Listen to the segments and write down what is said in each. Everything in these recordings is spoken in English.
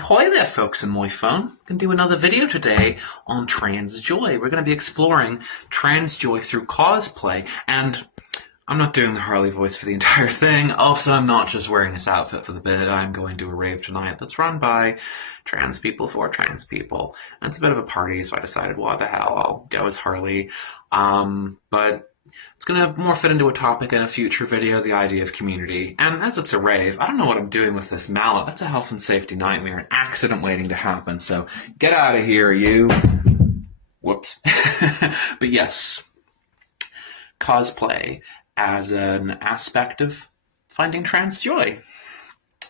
Ahoy there, folks in my phone. I'm going to do another video today on trans joy. We're going to be exploring trans joy through cosplay, and I'm not doing the Harley voice for the entire thing. Also, I'm not just wearing this outfit for the bit. I'm going to a rave tonight that's run by trans people for trans people. And it's a bit of a party, so I decided, what the hell, I'll go as Harley. But it's going to more fit into a topic in a future video, the idea of community. And as it's a rave, I don't know what I'm doing with this mallet. That's a health and safety nightmare, an accident waiting to happen. So get out of here, you. Whoops. But yes, cosplay as an aspect of finding trans joy.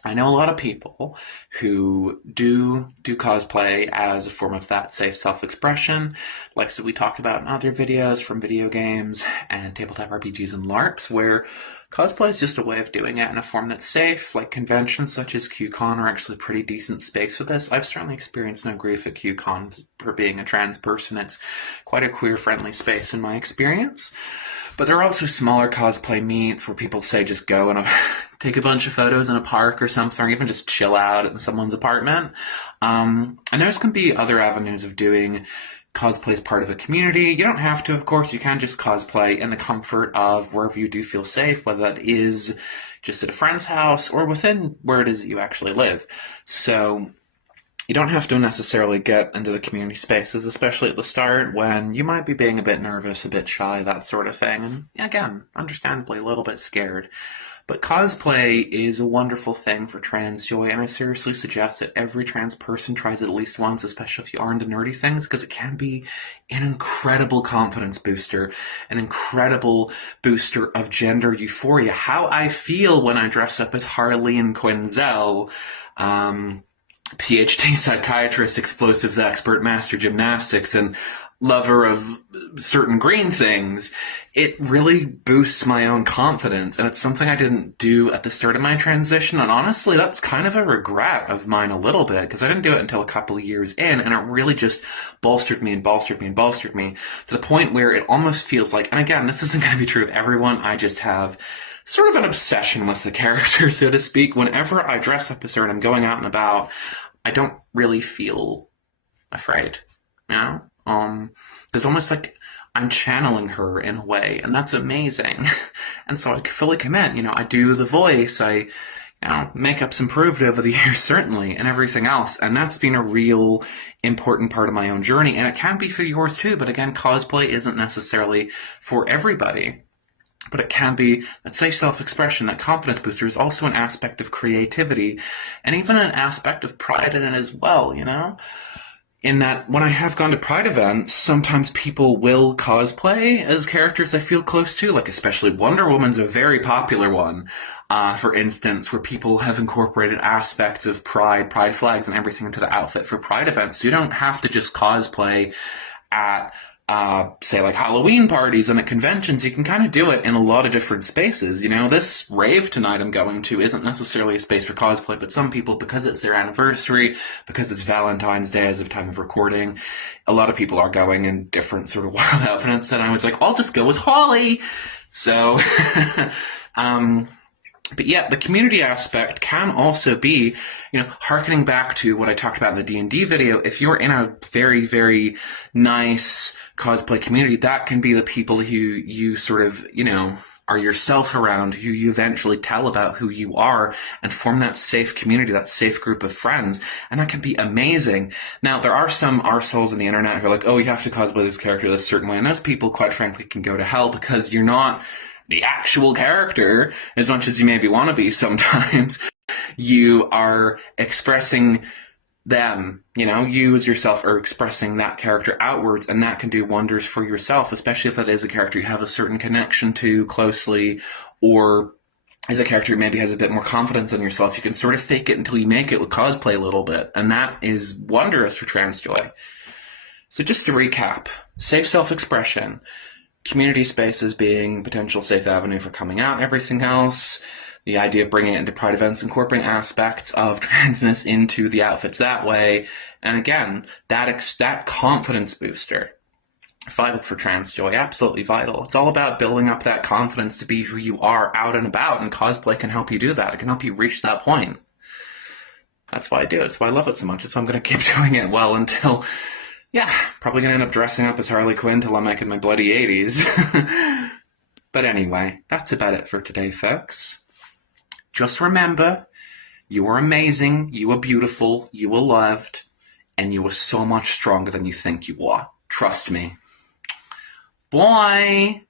I know a lot of people who do cosplay as a form of that safe self-expression, like we talked about in other videos from video games and tabletop RPGs and LARPs, where cosplay is just a way of doing it in a form that's safe. Like conventions such as QCon are actually a pretty decent space for this. I've certainly experienced no grief at QCon for being a trans person. It's quite a queer-friendly space in my experience. But there are also smaller cosplay meets where people say just go and take a bunch of photos in a park or something, or even just chill out in someone's apartment. And there's can be other avenues of doing cosplay as part of a community. You don't have to, of course. You can just cosplay in the comfort of wherever you do feel safe, whether that is just at a friend's house or within where it is that you actually live. So you don't have to necessarily get into the community spaces, especially at the start when you might be being a bit nervous, a bit shy, that sort of thing. And again, understandably a little bit scared. But cosplay is a wonderful thing for trans joy, and I seriously suggest that every trans person tries it at least once, especially if you are into nerdy things, because it can be an incredible confidence booster, an incredible booster of gender euphoria. How I feel when I dress up as Harley and Quinzel, PhD psychiatrist, explosives expert, master gymnastics, and lover of certain green things, it really boosts my own confidence. And it's something I didn't do at the start of my transition. And honestly, that's kind of a regret of mine a little bit, because I didn't do it until a couple of years in, and it really just bolstered me and bolstered me and bolstered me to the point where it almost feels like, and again, this isn't going to be true of everyone, I just have sort of an obsession with the character, so to speak. Whenever I dress up as her and I'm going out and about, I don't really feel afraid, you know? It's almost like I'm channeling her in a way, and that's amazing. And so I fully commit, I do the voice, makeup's improved over the years, certainly, and everything else, and that's been a real important part of my own journey, and it can be for yours too, but again, cosplay isn't necessarily for everybody. But it can be that safe self-expression, that confidence booster is also an aspect of creativity, and even an aspect of pride in it as well, In that, when I have gone to Pride events, sometimes people will cosplay as characters I feel close to, like especially Wonder Woman's a very popular one, for instance, where people have incorporated aspects of pride flags and everything into the outfit for Pride events. So you don't have to just cosplay at say like Halloween parties and at conventions. You can kind of do it in a lot of different spaces. This rave tonight I'm going to isn't necessarily a space for cosplay, but some people, because it's their anniversary, because it's Valentine's Day as of time of recording, a lot of people are going in different sort of wild outfits, and I was like, I'll just go as Holly. So, but yeah, the community aspect can also be, harkening back to what I talked about in the D&D video. If you're in a very, very nice cosplay community, that can be the people who you sort of, are yourself around, who you eventually tell about who you are and form that safe community, that safe group of friends. And that can be amazing. Now, there are some arseholes on the internet who are like, oh, you have to cosplay this character this certain way. And those people, quite frankly, can go to hell, because you're not the actual character as much as you maybe want to be sometimes. You are expressing them, you as yourself are expressing that character outwards, and that can do wonders for yourself, especially if that is a character you have a certain connection to closely, or as a character who maybe has a bit more confidence in yourself. You can sort of fake it until you make it with cosplay a little bit, and that is wondrous for trans joy. So just to recap, safe self-expression, community spaces being potential safe avenue for coming out, everything else, the idea of bringing it into Pride events, incorporating aspects of transness into the outfits that way, and again, that confidence booster, vital for trans joy, absolutely vital. It's all about building up that confidence to be who you are out and about, and cosplay can help you do that. It can help you reach that point. That's why I do it. That's why I love it so much. That's why I'm going to keep doing it well until, yeah, probably going to end up dressing up as Harley Quinn till I'm like in my bloody 80s. But anyway, that's about it for today, folks. Just remember, you are amazing, you are beautiful, you are loved, and you are so much stronger than you think you are. Trust me. Bye!